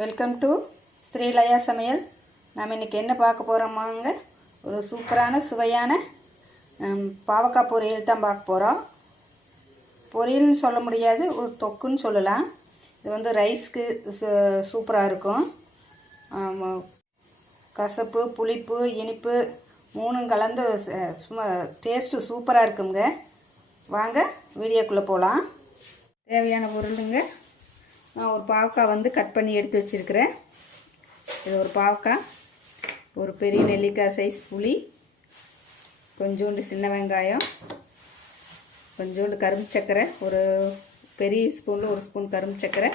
Welcome to Srilaya சமையல். நாம் இன்றைக்கி என்ன பார்க்க போகிறோமாங்க, ஒரு சூப்பரான சுவையான பாவக்காய் பொரியல் தான் பார்க்க போகிறோம். பொரியல்னு சொல்ல முடியாது, ஒரு தொக்குன்னு சொல்லலாம். இது வந்து ரைஸ்க்கு சூப்பராக இருக்கும். கசப்பு, புளிப்பு, இனிப்பு மூணும் கலந்து சும்மா டேஸ்ட்டு சூப்பராக இருக்குங்க. வாங்க வீடியோக்குள்ளே போகலாம். தேவையான பொருளுங்க, நான் ஒரு பாவக்காய் வந்து கட் பண்ணி எடுத்து வச்சுருக்கிறேன். இது ஒரு பாவக்காய், ஒரு பெரிய நெல்லிக்காய் சைஸ் புளி, கொஞ்சோண்டு சின்ன வெங்காயம், கொஞ்சோண்டு கரும்பு சர்க்கரை, ஒரு பெரிய ஸ்பூனில் ஒரு ஸ்பூன் கரும்பு சர்க்கரை,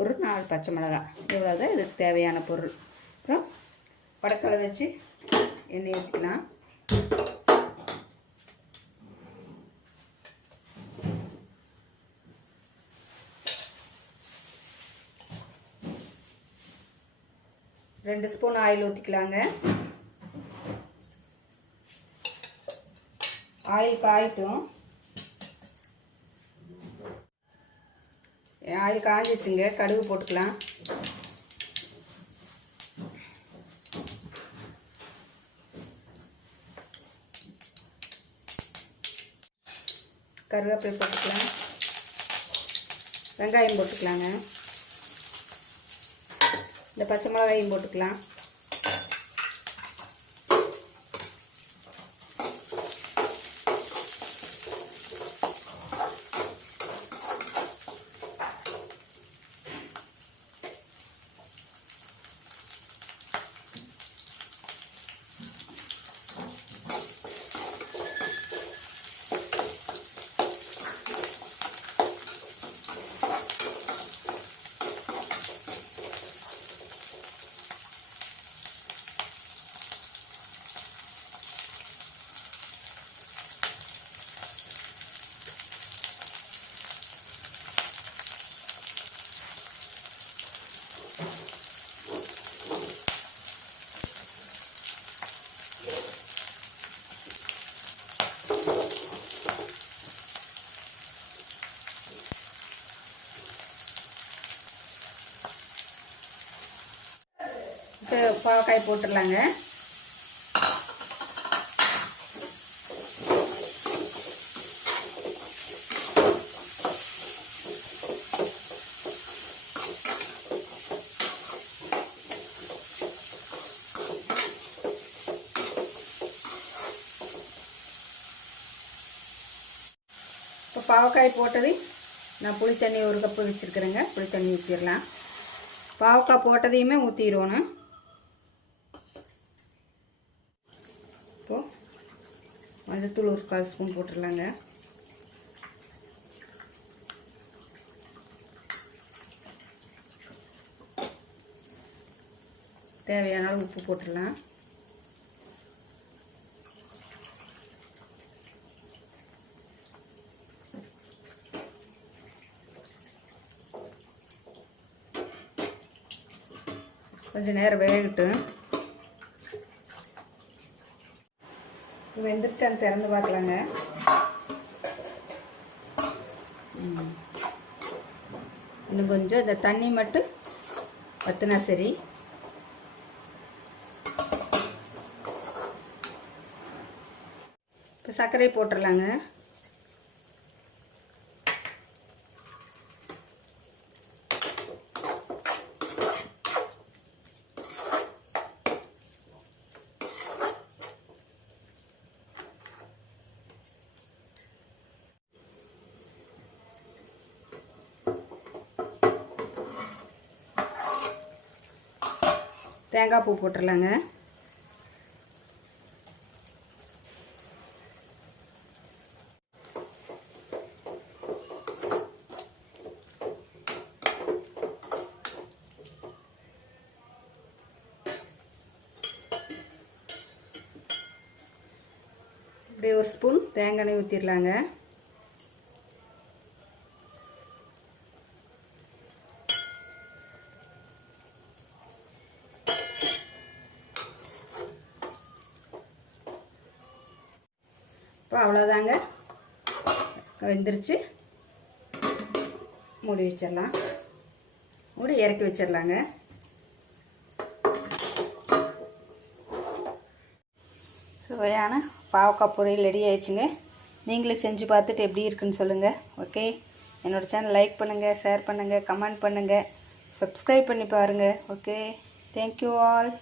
ஒரு 4 பச்சை மிளகாய். இவ்வளோ தான் இதுக்கு தேவையான பொருள். அப்புறம் வடக்கலை வச்சு எண்ணெய் ஊற்றிக்கலாம். ரெண்டு ஸ்பூன் ஆயில் ஊற்றிக்கலாங்க. ஆயில் காயட்டும். ஆயில் காஞ்சிச்சுங்க, கடுகு போட்டுக்கலாம். கருவேப்பிலை போட்டுக்கலாம். வெங்காயம் போட்டுக்கலாங்க. இந்த பச்சை மிளகாயும் போட்டுக்கலாம். பாவக்காய் போட்டுடலாங்க. இப்போ பாவக்காய் போட்டது நான் புளி தண்ணி ஒரு கப்பு வச்சுருக்கிறேங்க. புளி தண்ணி ஊற்றிடலாம். பாவக்காய் போட்டதையுமே ஊற்றிடுவோம். இப்போது மஞ்சத்தூள் ஒரு 1/4 ஸ்பூன் போட்டுடலாங்க. தேவையான அளவு உப்பு போட்டுடலாம். கொஞ்சம் நேரம் வேகட்டும். வெந்திரிச்சான்னு திறந்து பார்க்கலாங்க. இன்னும் கொஞ்சம் இந்த தண்ணி மட்டும் வற்றினா சரி. இப்போ சர்க்கரை போட்டுடலாங்க. தேங்காய் பூ போட்டுடலாங்க. இப்படி ஒரு ஸ்பூன் தேங்காய் எண்ணெய் ஊற்றிடலாங்க. இப்போ அவ்வளோதாங்க, வெந்துருச்சு. மூடி வச்சிடலாம். மூடி இறக்கி வச்சிடலாங்க. சுவையான பாவக்காய் பொரியல் ரெடி ஆயிடுச்சுங்க. நீங்களும் செஞ்சு பார்த்துட்டு எப்படி இருக்குன்னு சொல்லுங்கள். ஓகே, என்னோடய சேனல் லைக் பண்ணுங்கள், ஷேர் பண்ணுங்கள், கமெண்ட் பண்ணுங்கள், சப்ஸ்கிரைப் பண்ணி பாருங்கள். Okay, thank you all.